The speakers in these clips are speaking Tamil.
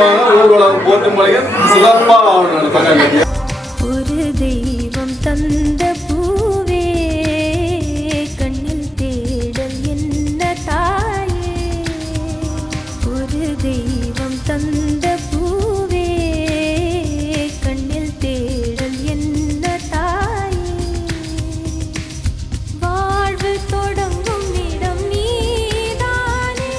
விதமாக ஊர்வலம் போற்றும் முறையில் சிறப்பாக நடத்தாங்க. ஒரு தெய்வம் தந்த பூவே கண்ணில் தேடல் என்ன தாயே, ஒரு தெய்வம் தந்த பூவே கண்ணில் தேடல் என்ன தாயே, வாழ்வு தொடங்கும் இடம் நீதானே,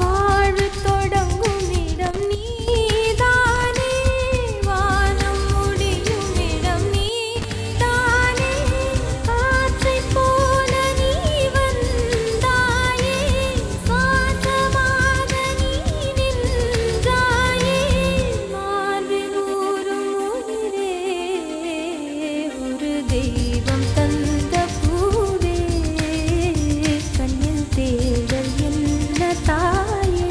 வாழ்வு தொடங்கும் இடம் நீதானே, வானம் முடியும் இடம் நீதானே, காற்றைப் போல நீ வந்தாயே, சுவாசமாக நீ நின்றாயே, மார்பில் ஊறும் உயிரே, ஒரு தெய்வம் தந்த பூவே கண்ணில் தேடல் என்ன தாயே.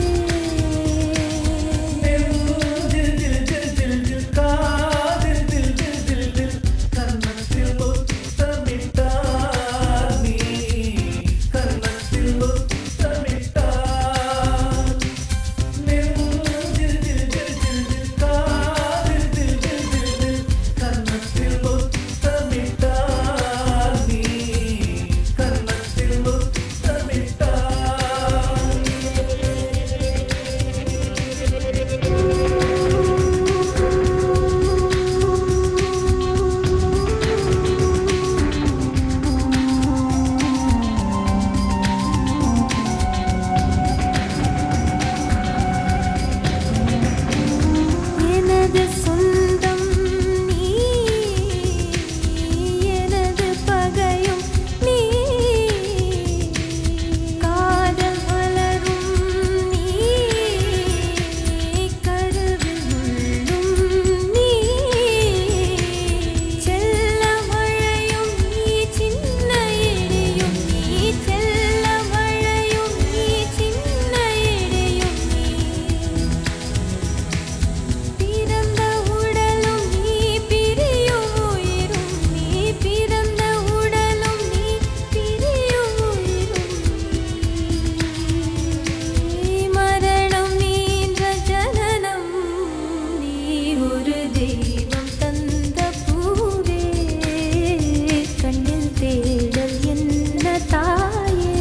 எனது சொந்தம் நீ, எனது பகையும் நீ, காதல் மலரும் நீ, கருவில் முள்ளும் நீ, செல்ல மழையும் நீ, சின்ன இடையும் நீ, செல்ல மழையும் நீ, சின்ன இடையும் நீ, பிறந்த உடலும் நீ, பிரியும் உயிரும் நீ, பிறந்த உடலும் நீ, பிரியும் உயிரும் நீ, மரணம் நீன்ற ஜனனம் நீ, ஒரு தெய்வம் தந்த பூவே கண்ணில் தேடல் என்ன தாயே.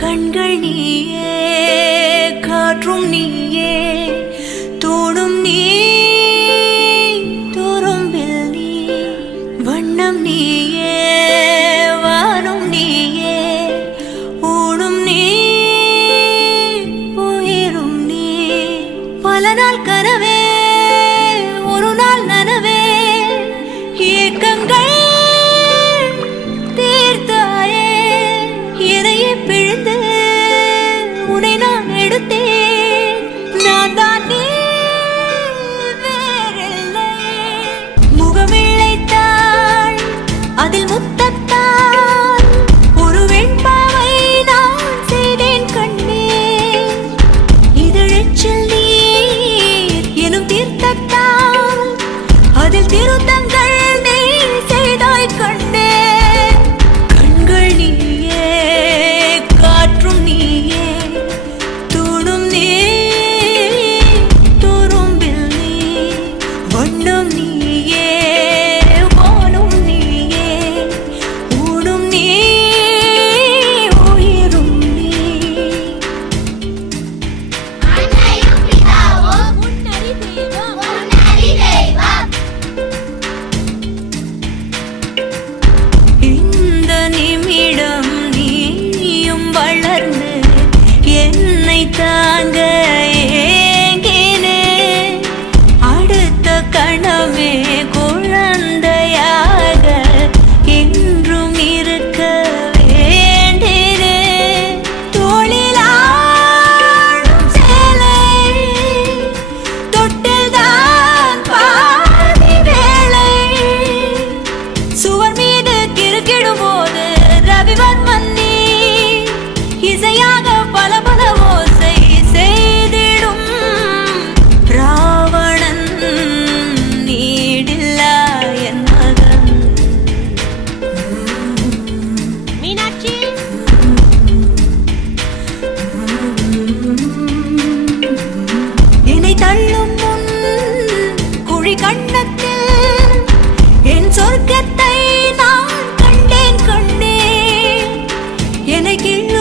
கண்கள் நீயே, காற்றும் நீயே, தூணும் நீ, துரும்பில் நீ, வண்ணம் நீயே, வானும் நீயே, ஊடும் நீ, உயிரும் நீ, பல நாள் கனவே, ஒரு நாள் நனவே, ஏக்கங்கள் தீர்த்தாயே, எதையே பிழிந்து உன்னை நான் எடுத்தேன், நான் தான் நீ வேறில்லை, முகமிழைத்தாள் அதில் முத்தத்தால் ஒரு வெண்பாவை நான் செய்தேன் கண்ணே, இதழெச்சில் நீர் எனும் தீர்த்தத்தால் அதில் திருத்தங்கள் நீ செய்தாய் கண்ணே, கண்கள் நீயே, காற்றும் நீயே, தூணும் நீ, துரும்பில் நீ, வண்ணம் நீயே, வானும் நீயே, ஊடும் நீ, உயிரும் நீ. அன்னையும் பிதாவும் முன்னறி தெய்வம், முன்னறி தெய்வம். இந்த நிமிடம் நீயும் வளர்ந்து என்னை தாங்க ஏங்கினேன், அடுத்த கணமே குழந்தையாக என்றும் இசையாக பல பல ஓசை செய்திடும் ராவணன் நீடில்லா என் மகன் மீனாட்சி என்னை தள்ளும் முன் குழி கண்ணத்தில் என் சொர்க்கத்தை நான் கண்டேன் என்னை கிள்ள